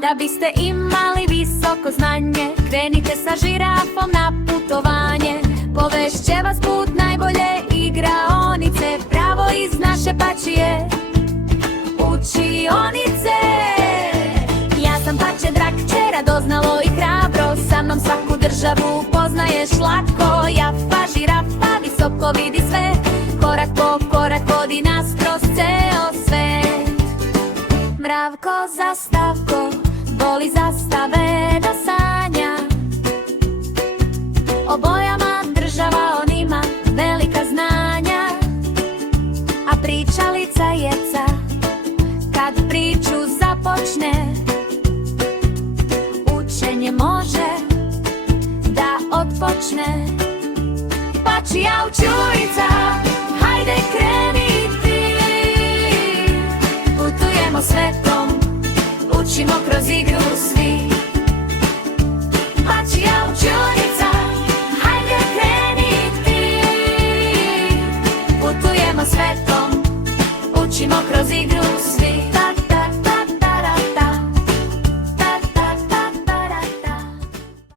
Da biste imali visoko znanje, krenite sa žirafom na putovanje. Povešće vas put najbolje igraonice, pravo iz naše pačije učionice. Ja sam pače drakče, radoznalo i hrabro, sa mnom svaku državu poznaješ lako. Jafa, žirafa, visoko vidi sve, korak po korak vodi nas kroz ceo svet. Mravko za stavko, voli zastave da sanja, o bojama država on ima velika znanja. A pričalica jeca, kad priču započne, učenje može da odpočne. Pačija učujica, hajde kreni ti, putujemo svetom, učimo kroz igru svi. Pačija